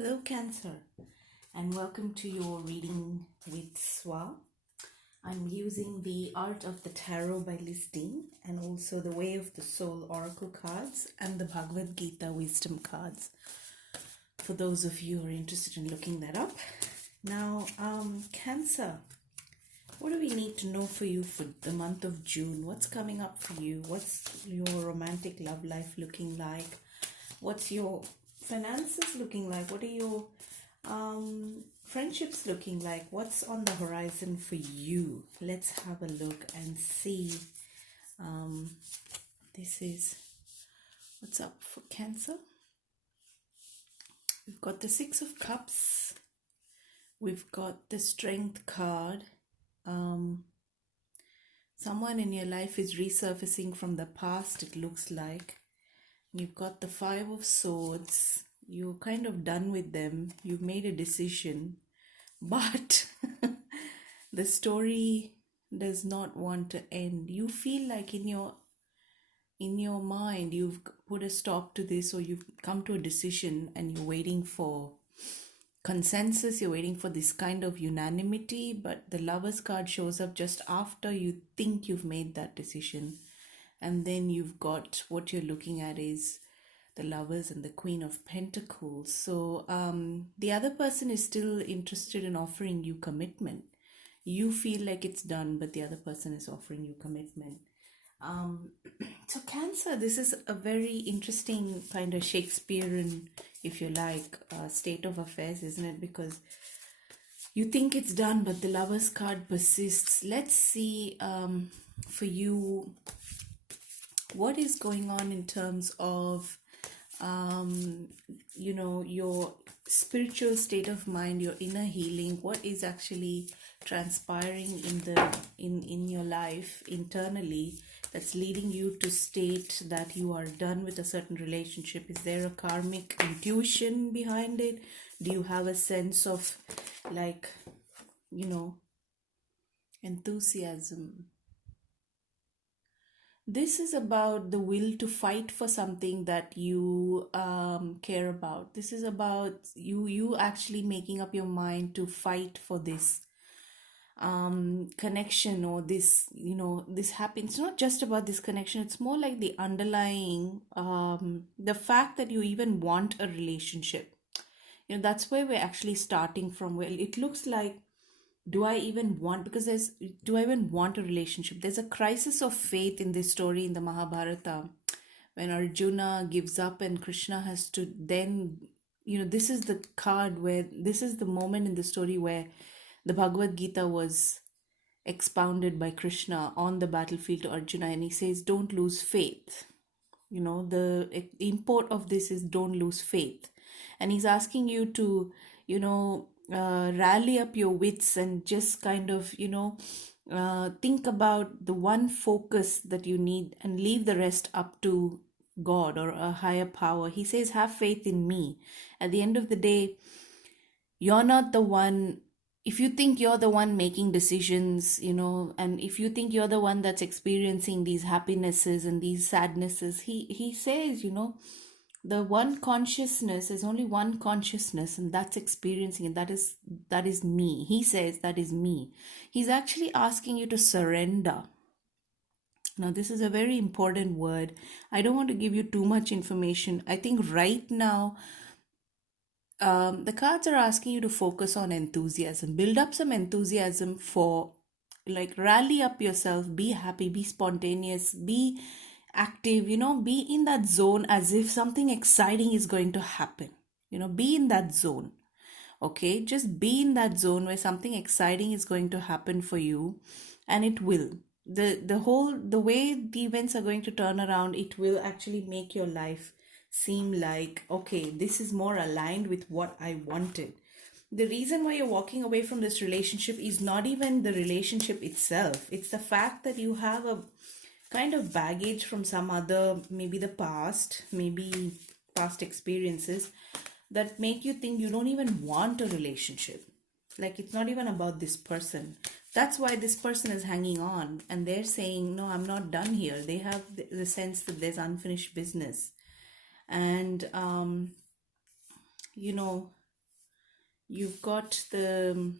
Hello, Cancer, and welcome to your reading with Swa. I'm using the Art of the Tarot by Liz Dean and also the Way of the Soul Oracle cards and the Bhagavad Gita Wisdom cards for those of you who are interested in looking that up. Now, Cancer, what do we need to know for you for the month of June? What's coming up for you? What's your romantic love life looking like? What's your finances looking like? What are your friendships looking like? What's on the horizon for you? Let's have a look and see. This is what's up for Cancer. We've got the Six of Cups. We've got the Strength card. Someone in your life is resurfacing from the past, it looks like. You've got the Five of Swords. You're kind of done with them. You've made a decision. But the story does not want to end. You feel like in your mind you've put a stop to this, or you've come to a decision and you're waiting for consensus, you're waiting for this kind of unanimity, but the Lovers card shows up just after you think you've made that decision. And then you've got what you're looking at is the Lovers and the Queen of Pentacles. So the other person is still interested in offering you commitment. You feel like it's done, but the other person is offering you commitment. So Cancer, this is a very interesting kind of Shakespearean, if you like, state of affairs, isn't it? Because you think it's done, but the Lovers card persists. Let's see for you what is going on in terms of your spiritual state of mind, your inner healing. What is actually transpiring in your life internally that's leading you to state that you are done with a certain relationship? Is there a karmic intuition behind it? Do you have a sense of enthusiasm? This is about the will to fight for something that you care about. This is about you actually making up your mind to fight for this connection, or this happens. It's not just about this connection. It's more like the underlying the fact that you even want a relationship. That's where we're actually starting from. Well, it looks like, do I even want a relationship? There's a crisis of faith in this story in the Mahabharata, when Arjuna gives up and Krishna has to then, this is the card where, this is the moment in the story where the Bhagavad Gita was expounded by Krishna on the battlefield to Arjuna, and he says, don't lose faith. The import of this is don't lose faith. And he's asking you to, rally up your wits and just kind of, think about the one focus that you need and leave the rest up to God or a higher power. He says, have faith in me. At the end of the day, you're not the one. If you think you're the one making decisions, and if you think you're the one that's experiencing these happinesses and these sadnesses, he says, the one consciousness is only one consciousness, and that's experiencing it. That is me. He says that is me. He's actually asking you to surrender. Now, this is a very important word. I don't want to give you too much information. I think right now, the cards are asking you to focus on enthusiasm. Build up some enthusiasm for, rally up yourself, be happy, be spontaneous, be active, be in that zone as if something exciting is going to happen. Be in that zone. Okay, just be in that zone where something exciting is going to happen for you, and it will. The way the events are going to turn around, it will actually make your life seem like, okay, this is more aligned with what I wanted. The reason why you're walking away from this relationship is not even the relationship itself. It's the fact that you have a kind of baggage from some other, maybe the past, maybe past experiences that make you think you don't even want a relationship. Like, it's not even about this person. That's why this person is hanging on, and they're saying, no, I'm not done here. They have the sense that there's unfinished business. And you've got the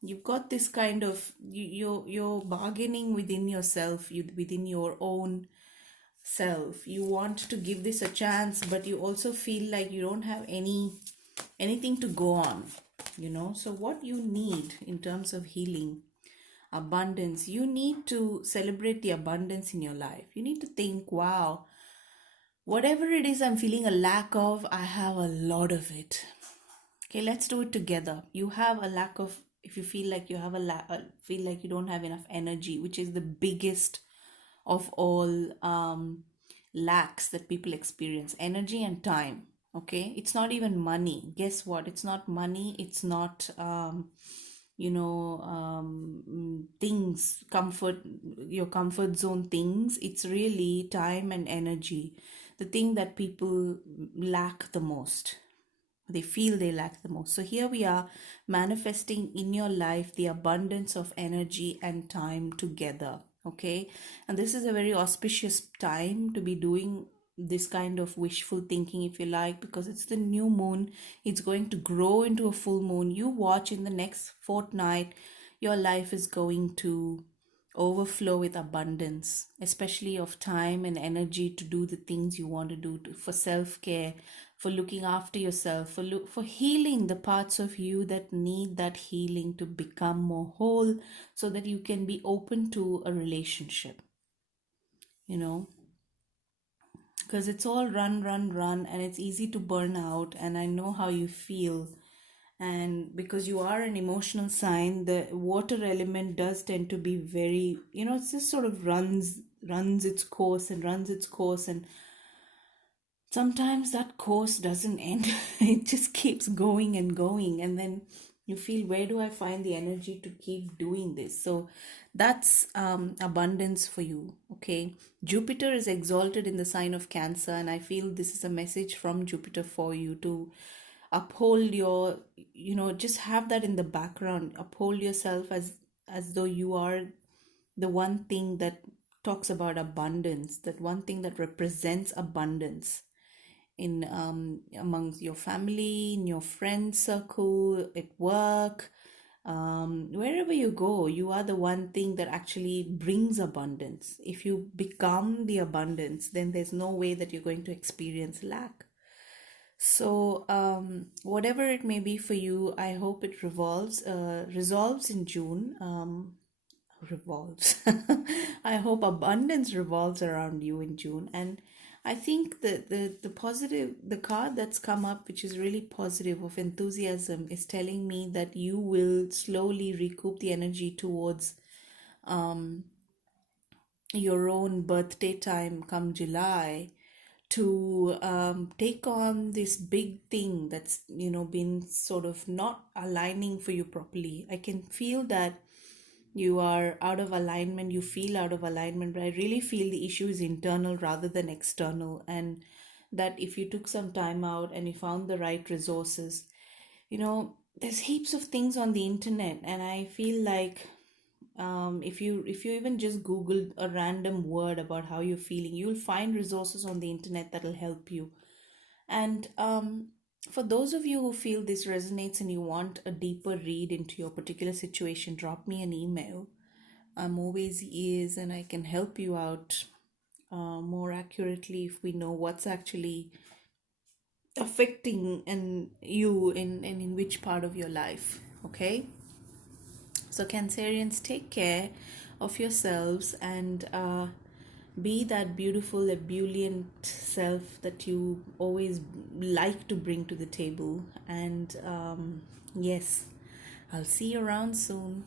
you've got this kind of you're bargaining within yourself, within your own self. You want to give this a chance, but you also feel like you don't have anything to go on, so what you need in terms of healing, abundance, you need to celebrate the abundance in your life. You need to think, wow, whatever it is I'm feeling a lack of, I have a lot of it. Okay, let's do it together. You have a lack of, if you feel like you have feel like you don't have enough energy, which is the biggest of all lacks that people experience, energy and time. Okay, it's not even money. Guess what? It's not money. It's not things, comfort, your comfort zone things. It's really time and energy, the thing that people lack the most, they feel they lack the most. So here we are manifesting in your life the abundance of energy and time together. Okay, and this is a very auspicious time to be doing this kind of wishful thinking, if you like, because it's the new moon. It's going to grow into a full moon. You watch, in the next fortnight your life is going to overflow with abundance, especially of time and energy to do the things you want to do, for self-care, for looking after yourself, for healing the parts of you that need that healing to become more whole, so that you can be open to a relationship, you know because it's all run, run, run, and it's easy to burn out. And I know how you feel. And because you are an emotional sign, the water element does tend to be very, it just sort of runs its course and runs its course, and sometimes that course doesn't end. It just keeps going and going, and then you feel, where do I find the energy to keep doing this? So that's abundance for you. Okay, Jupiter is exalted in the sign of Cancer, and I feel this is a message from Jupiter for you to uphold your, just have that in the background. Uphold yourself as though you are the one thing that talks about abundance, that one thing that represents abundance in amongst your family, in your friend circle, at work, wherever you go. You are the one thing that actually brings abundance. If you become the abundance, then there's no way that you're going to experience lack. So whatever it may be for you, I hope it resolves in June. Revolves. I hope abundance revolves around you in June. And I think that the positive, the card that's come up, which is really positive, of enthusiasm, is telling me that you will slowly recoup the energy towards your own birthday time come July, to take on this big thing that's been sort of not aligning for you properly. I can feel that you are out of alignment, you feel out of alignment, but I really feel the issue is internal rather than external. And that if you took some time out and you found the right resources, there's heaps of things on the internet, and I feel like if you even just Google a random word about how you're feeling, you'll find resources on the internet that'll help you. And for those of you who feel this resonates and you want a deeper read into your particular situation, drop me an email. I'm always ears, and I can help you out more accurately if we know what's actually affecting you in which part of your life. Okay, so Cancerians, take care of yourselves, and be that beautiful, ebullient self that you always like to bring to the table. And yes, I'll see you around soon.